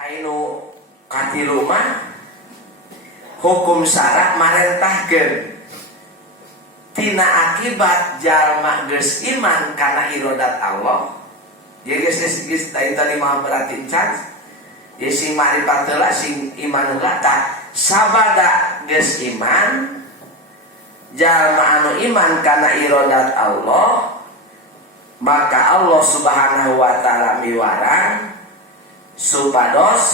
Ainu katilu mah hukum syara marentahkeun tina akibat jalma geus iman kana irodat Allah. Jadi geus tadi mah berarti can ye sing marifat heula sing iman heula tah sabada geus iman jalma anu iman kana irodat Allah, maka Allah Subhanahu wa taala miwarang supados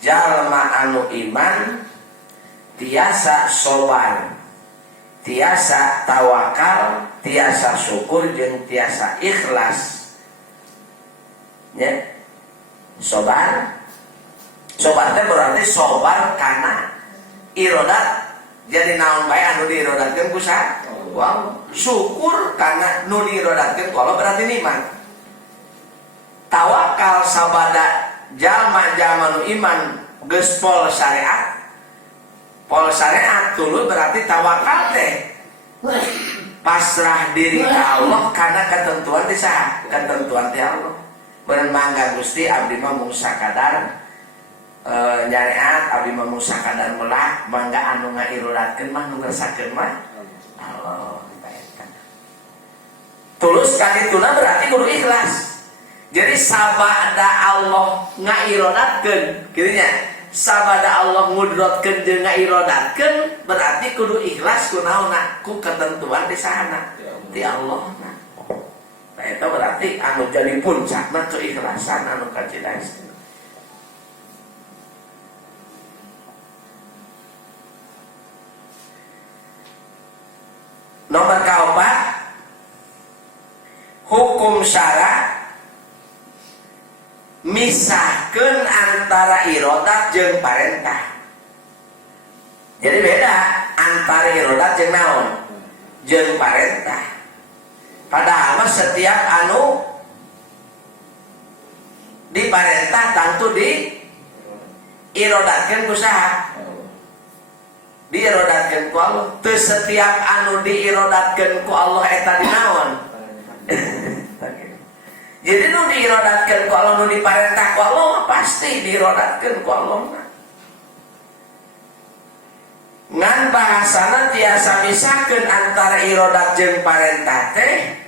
jalma anu iman tiasa sobar, tiasa tawakal, tiasa syukur jeung tiasa ikhlas. Ya. Sobar teh berarti sobar karena irodat. Jadi naon bae anu diirodatkeun ku sa? Wow. Syukur karena nu diirodatkeun ku Allah berarti nikmat. Tawakal sabada jalma-jalma nu iman geus pol syariat. Pol syariat dulu berarti tawakal teh pasrah diri ka Allah karena ketentuan ti saha? Ketentuan ti Allah. Beun mangga Gusti abdi mah mung sakadar nyariat, abdi mah mung sakadar meulak, mangga anu ngairodatkeun mah nu ngerasakeun mah Allah. Tulus kadituna berarti kudu ikhlas. Jadi sabada Allah ngairodatkeun kitu nya. Sabada Allah ngudrotkeun jeung ngairodatkeun berarti kudu ikhlas kunaonna ku ketentuan di sana ti Allah. Nah itu berarti anu jadi puncakna keikhlasan anu kacidas. Nomor kaopat hukum syara misahkeun antara irodat jeung parentah. Jadi beda antara irodat jeung naon? Jeung parentah. Padahal mah setiap anu diparentah tentu di irodatkeun ku saha? Diirodatkeun ku Allah. Teu setiap anu diirodatkeun ku Allah eta dinaon? Jadi nu diirodatkeun ku Allah, nu diparentah ku Allah pasti diirodatkeun ku Allah. Ngan bahasana tiasa misahkeun antara irodat jeung parentah teh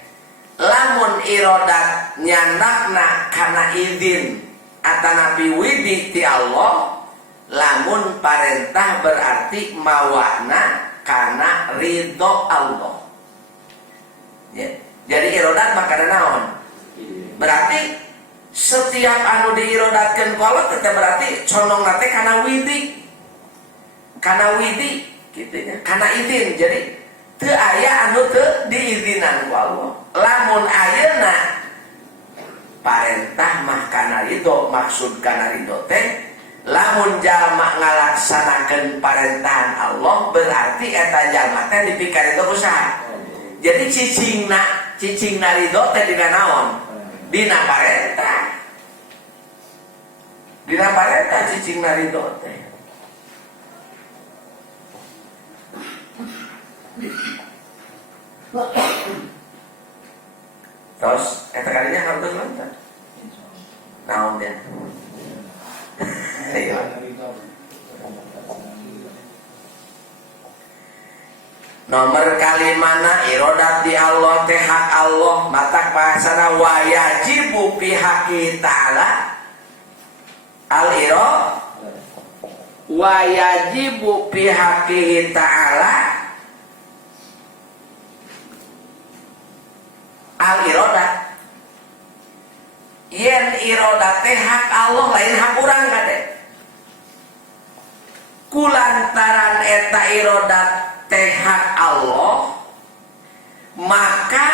lamun irodat nyandakna kana izin atanapi widi ti Allah, lamun parentah berarti mawana kana ridho Allah. Ya. Jadi irodat makana naon? Berarti setiap anu diirodatkeun ku Allah teteh berarti condongna teh kana widi. Kana widi kitu nya, kana izin. Jadi teu aya anu teu diizinan ku Allah. Lamun ayeuna parentah mah kana ridho, maksud kana ridho teh lamun jalma ngalaksanakeun parentahan Allah berarti eta jalma teh dipikaridho ku saha? Jadi cicingna ridho teh dina naon? Dina parentah. Dina parentah cicingna ridho teh. Terus eta kalinya harus nonton. Naon dia? Ayo. Nomor kalimana irodat di Allah teh hak Allah, matak bahasana wa yajibu fi haqqi ta'ala al irad wa yajibu fi haqqi ta'ala al irodat. Yen irodat teh hak Allah lain hak urang kade. Kulantaran eta irodat teh hak Allah, maka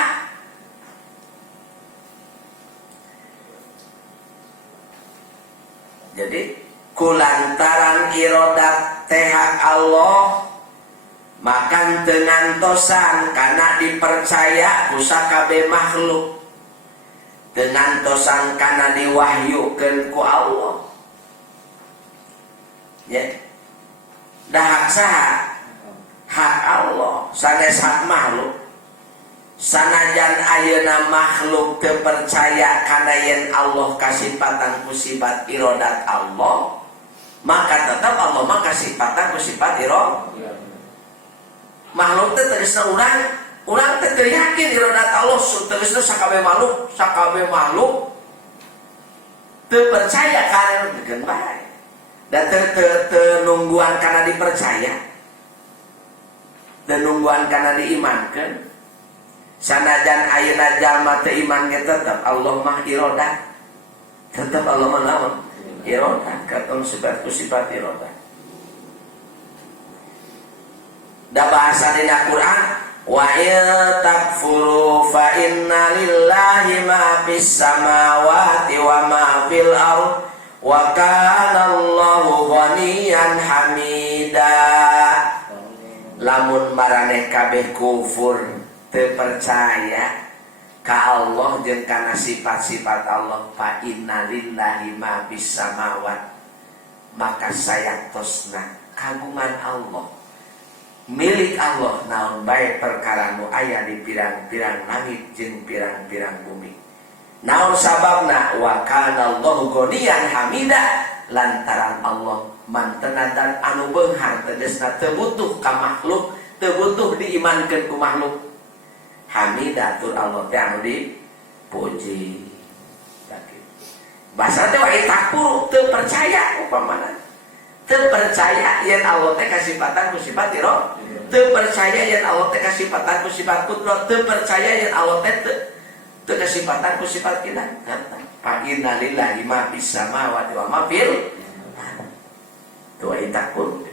jadi kulantaran irodat teh hak Allah, maka teu ngantosan kana dipercaya ku sakabeh makhluk, teu ngantosan kana diwahyukeun ku Allah. Ya. Da hak saha? Hak Allah, sanes hak makhluk. sanajan ayeuna makhluk teu percaya kana yen Allah kasifatan ku sifat irodat Allah, maka tetap Allah mah kasifatan ku sifat irodat. Makhluk teh tegasna urang teh teu yakin irodat Allah, tegasna sakabeh makhluk teu percaya kana dengan baik. Dan teu nungguan kana dipercaya. Teu nungguan kana diimankeun. Sanajan ayeuna jalma teu iman ge tetep Allah mah irodat. Tetep Allah mah naon? Irodat, katon sifat ku sifat irodat. Da bahasa dina Quran, wa in takfuru fa inna lillahi ma fis samawati wa ma fil ardh wa kana Allahu ghaniyan hamida. Lamun maraneh kabeh kufur teu percaya ka Allah jeung kana sifat-sifat Allah, fa inna lillahi ma fis samawati, maka sayantosna kagungan Allah, milik Allah naon bae perkara nu aya di pirang-pirang langit jeung pirang-pirang bumi. Naon sababna? Wa kana Allahu ghaniyan hamida, lantaran Allah mantenan dan anu beunghar, tegasna teu butuh ka makhluk, teu butuh diimankeun ku makhluk. Hamidatul Allah teh anu dipuji. Bahasa teh wa takfur teu percaya upamana. Teu percaya yen Allah teh kasifatan ku sifat irodah. Teu percaya yen Allah teh kasifatan ku sifat qudrah. Teu percaya yen Allah teh teu kasifatan ku sifat ilah. Fa inna lillahi ma fis samawati wa ma fil tuh takfur.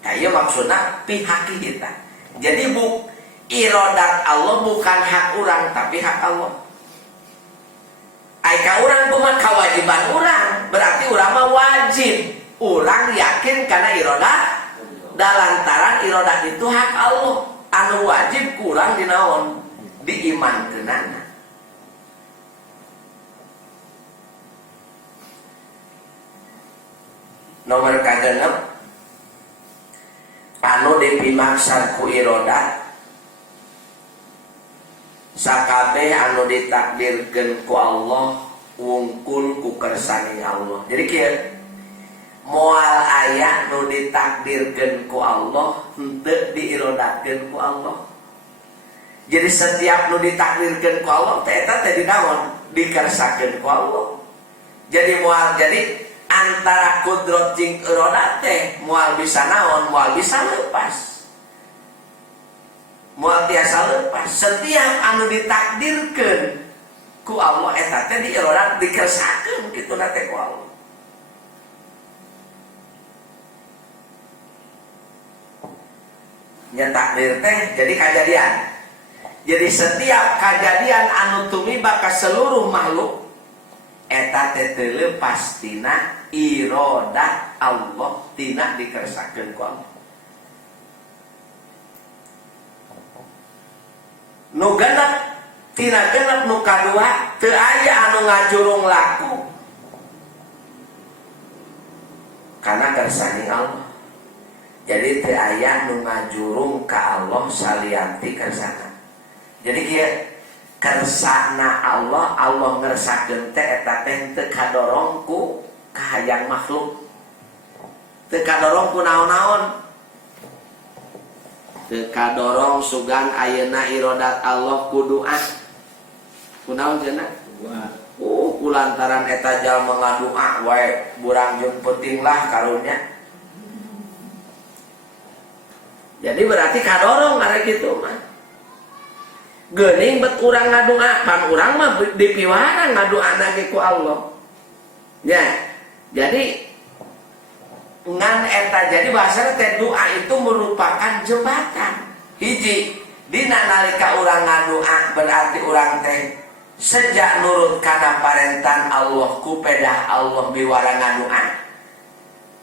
Kayak maksudnya pihak kita. Jadi irodat Allah bukan hak orang, tapi hak Allah. Aika orang cuma kewajiban orang, berarti orang mah wajib. Orang yakin karena irodat, dan lantaran irodat itu hak Allah. Anu wajib kurang dinaon, diimankeunana. Nomor kagenep anu dipimaksan ku irodat sakabeh anu ditakdirkeun ku Allah wungkul ku kersani Allah. Jadi kieu moal aya nu ditakdirkeun ku Allah henteu diirodatkeun ku Allah. Jadi setiap nu ditakdirkeun ku Allah teh eta teh dinaon dikersakeun ku Allah. Jadi moal antara kudrat jeung irodat teh moal bisa naon, moal bisa leupas, moal tiasa leupas. Setiap anu ditakdirkeun ku Allah eta teh di irodat dikersakeun kituna teh ku Allah. Nya takdir teh jadi kejadian. Jadi setiap kejadian anu tumiba ka seluruh makhluk eta teh teu leupas tina irodat Allah, tina dikersakeun ku Allah. Nu genep tina genep nu kadua teu aya anu ngajurung laku kana kersani Allah. Jadi teu aya nu ngajurung ka Allah salianti kersana. Jadi kieu kersana Allah, Allah ngersakeun teh eta teh teu kadorong ku kahayang makhluk, teu kadorong ku naon-naon, teu kadorong sugan ayeuna irodat Allah kuduan kunaon cenah kulantaran eta jalma ngadua wae burang jeung penting lah karunya. Jadi berarti kadorong arek kitu mah geuning bet urang ngadua, pan urang mah dipiwara ngaduana ge ku Allah. Ya, jadi ngan eta jadi bahasana teh doa itu merupakan jembatan. Hiji dina nalika urang ngadua berarti urang teh sejak nurut kana parentan Allah ku pedah Allah biwara ngadua.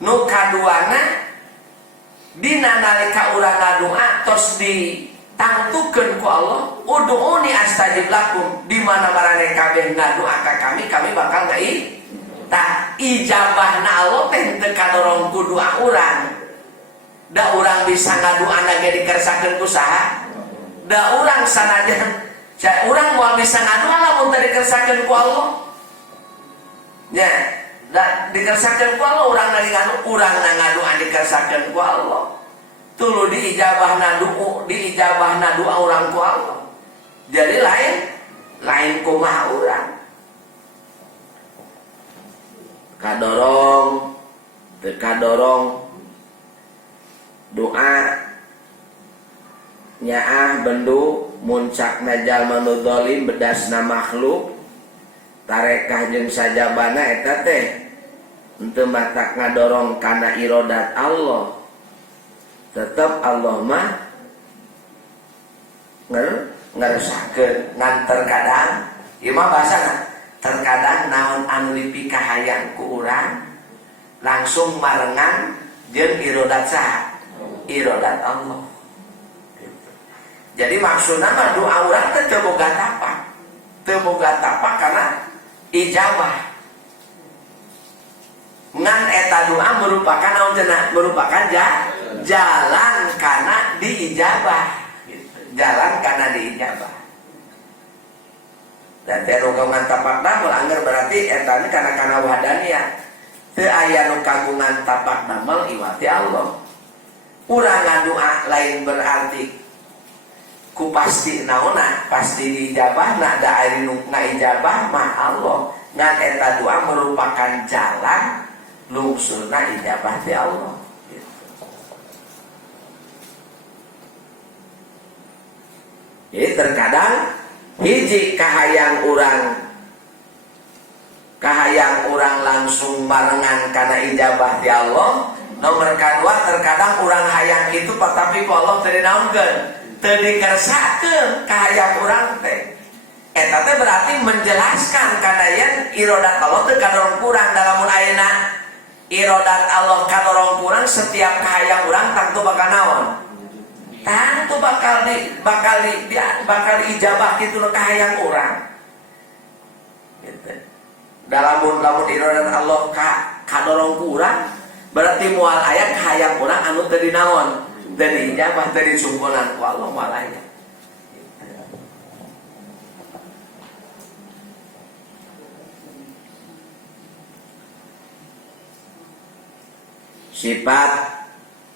Nu kaduana dina nalika urang ngadua tos di tangtukeun ku Allah, ud'uni astajib lakum, di mana maraneh kabeh ngadua ka kami bakal ngai. Tah ijabahna Allah teh teu kadorong ku doa urang. Da urang bisa ngaduana ge dikersakeun ku saha? Da urang sanajan urang moal bisa ngaduan lamun teu dikersakeun ku Allah. Nya, da dikersakeun ku Allah urang ngadu, urang ngaduan dikersakeun ku Allah. Tulu diijabahna doa urang ku Allah. Jadi lain kumaha urang. Kadorong doa nyaah bendu muncakna jalma nu zalim bedasna makhluk tarekah jeung sajabana eta teh henteu matak ngadorong kana irodat Allah. Tetep Allah mah ngerusakeun ngan terkadang ieu mah bahasana terkadang naon anu lipika hayang ku urang langsung marengan jeung irodat saha? Irodat Allah. Jadi maksudna mah doa urang teh teu boga tapak. Teu boga tapak karena ijabah. Ngan eta doa merupakan naon cenah? Merupakan jalan kana diijabah. Jalan kana diijabah. Dan teu kagungan tapak damel angger berarti eta teh kana wahdaniyah. Teu aya nu kagungan tapak damel iwati Allah. Urang ngadoa lain berarti ku pasti naona pasti diijabahna da ari nu ngaijabah mah Allah. Ngan eta doa merupakan jalan lungsurna ijabah ti Allah. Jadi terkadang hiji kahayang urang langsung barengan karena ijabah di Allah. Nomor kedua terkadang urang hayang itu tapi ku Allah teu dinaonkeun, teu dikersakeun kahayang urang teh. Eta teh berarti menjelaskan kana yen irodat Allah teu kadorong kurang dalam ayeuna. Irodat Allah kadorong kurang setiap kahayang urang tentu bakal naon? Tentu bakal ijabah kitu nu kahayang urang. Gitu. Lamun irodat Allah kadorong kurang berarti moal aya kahayang urang anu teu dinaon? Teu diijabah, teu disungkulan ku Allah moal aya. Sifat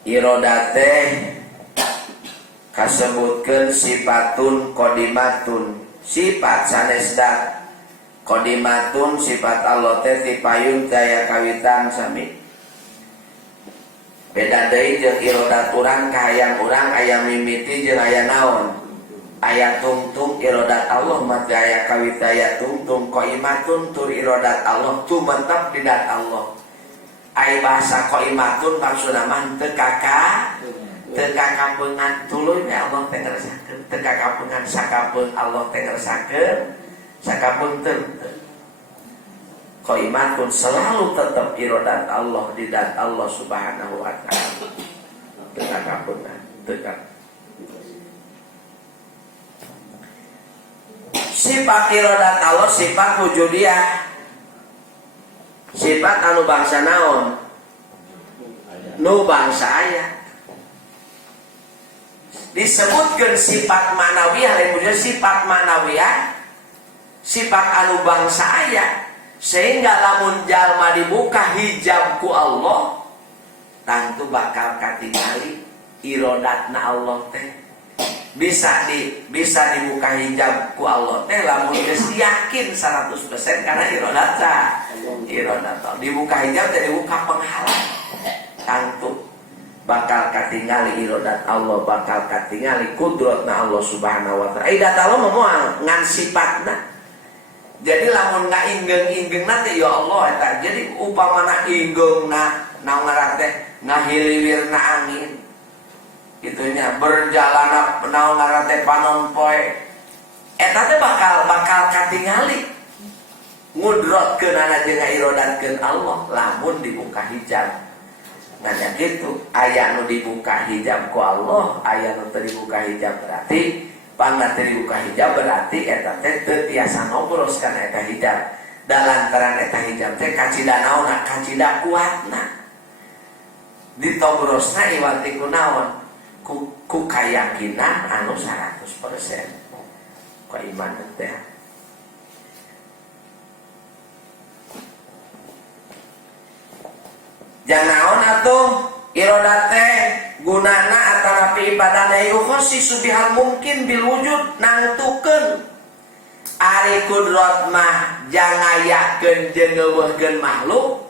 irodat teh kasebutkeun sifatun qodimatun, sifat sanes dat qodimatun sifat Allah teh tipayun daya kawitan sami. Beda deui jeung irodat urang kahayang urang aya mimiti jeung aya naon? Aya tungtung irodat Allah mah aya kawitaya tungtung qaimatun tur irodat Allah tumetep di dat Allah. Ai bahasa qaimatun maksudna mah teu kakapeungan tuluy we Allah teh ngerasakeun, teu kakapeungan sakapeung Allah teh ngerasakeun, sakapeung teu. Qaimatun selalu tetap irodat Allah di dat Allah Subhanahu wa taala. Teu kakapeungan, teu. Sifat irodat Allah sifat wujudiyah. Sifat anu bangsa naon? Nu bangsa aya. Disebutkeun sifat manawiyah lain punya sifat manawiyah. Sifat anu bangsa aya sehingga lamun jalma dibuka hijab ku Allah tentu bakal katingali irodatna Allah teh. Bisa dibuka hijab ku Allah teh lamun geus yakin 100% karena irodat dibuka hijab teh dibuka penghalang tentu bakal katingali irodat Allah, bakal katingali kudratna Allah Subhanahu wa taala. Idat Allah moal ngan sifatna. Jadi lamun ngaingeung-ingeungna teh ya Allah eta. Jadi upamana ingeungna naon ngaran teh ngahiliwirna angin. Itunya berjalan naon ngaran teh panon poe. Eta teh bakal katingali ngudrotkeun ana jeung ngairodatkeun Allah lamun dibuka hijab. Nanya gitu, aya nu dibuka hijab ku Allah, aya nu teu dibuka hijab berarti pangna teu dibuka hijab berarti eta teh teu tiasa ngobros kana eta hijab. Da lantaran eta hijab teh kacida naonna, kacida kuatna. ditobrosna iwati kunaon ku kayakinan anu 100% ku iman teh. Jangan atuh irodat teh gunana atanapi ibadana yukhosisu bihal mungkin bil wujud nangtukeun ari kudrat mah jangayakeun jeung ngeuweuhkeun makhluk.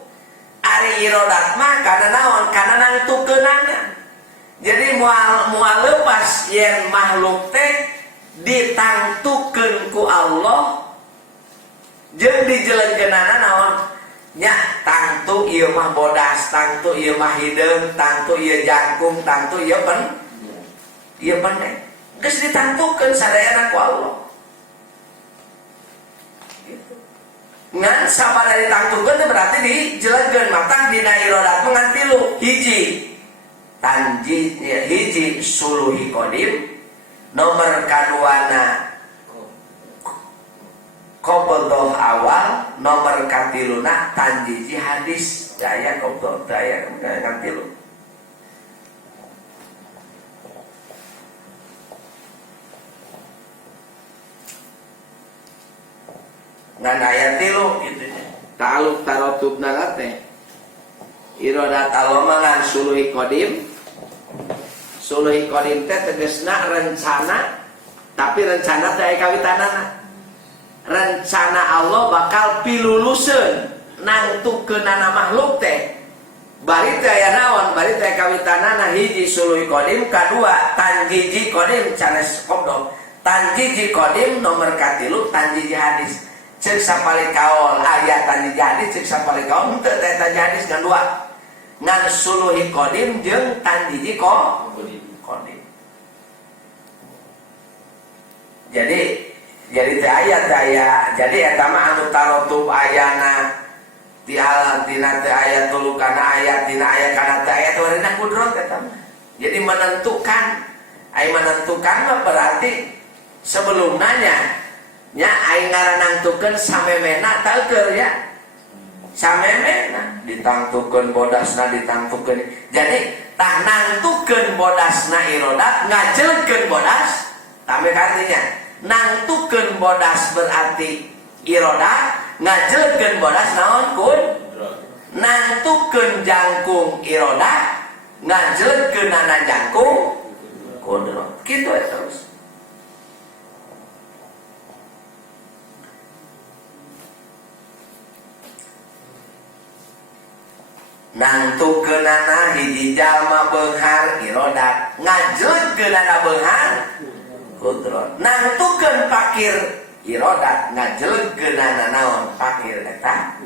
Ari irodat mah kana naon? Kana nangtukeunana. Jadi moal leupas yen makhluk teh ditangtukeun ku Allah jeung dijeleunkeunana naon? Nya tangtu ieu mah bodas, tangtu ieu mah hideung, tangtu ieu jangkung, tangtu ieu pendek. Geus ditangtukeun sadayana ku Allah. Gitu. Ngan sabada ditangtukeun berarti dijeleunkeun matang dina irodat ngan tilu. Hiji tanji ya, hiji suluhi qadim, nomor kaduana qabdoh awal, nomor katiluna tanjiji hadis daya qabdoh daya katilu. Ngan ayat tilu gitu nya. Ta'aluk tarotubna teh irodat Allah mangan suluhi qadim. Suluhi qadim teh tegasna rencana, tapi rencana teh kawitanana. Rencana Allah bakal piluluseun nangtukeunana makhluk teh bari teh aya naon, bari teh kawitanana hiji suluhi qadim, kadua tanjiji qadim canes qabdoh. Tanjiji qadim nomor katilu tanjiji hadis. Ceuk sapali kaol aya tanjiji hadis, ceuk sapali kaol henteu teh tanjiji hadis ngan dua. Ngan suluhi qadim jeung tanjiji qadim. Jadi teh aya jadi eta mah anu tarotub ayana ti alam tina teh aya tulukana aya tina aya kana teh aya warina kudrat eta mah. Jadi menentukan mah berarti sebelumnya nya ai ngaranangtukeun samemena teukeul ya. Samemena ditangtukeun bodasna ditangtukeun. Jadi tah nangtukeun bodasna irodat ngajelekeun bodas tame artinya nangtukeun bodas berarti irodat, ngajelekeun bodas naon kun? Nangtukeun jangkung irodat, ngajelekeunana jangkung kudrat. Kitu terus. Nangtukeunana hiji jalma beunghar irodat, ngajelekeunana beunghar kudrat. Nangtukeun pakir irodat, ngajelekeunana naon pakir eta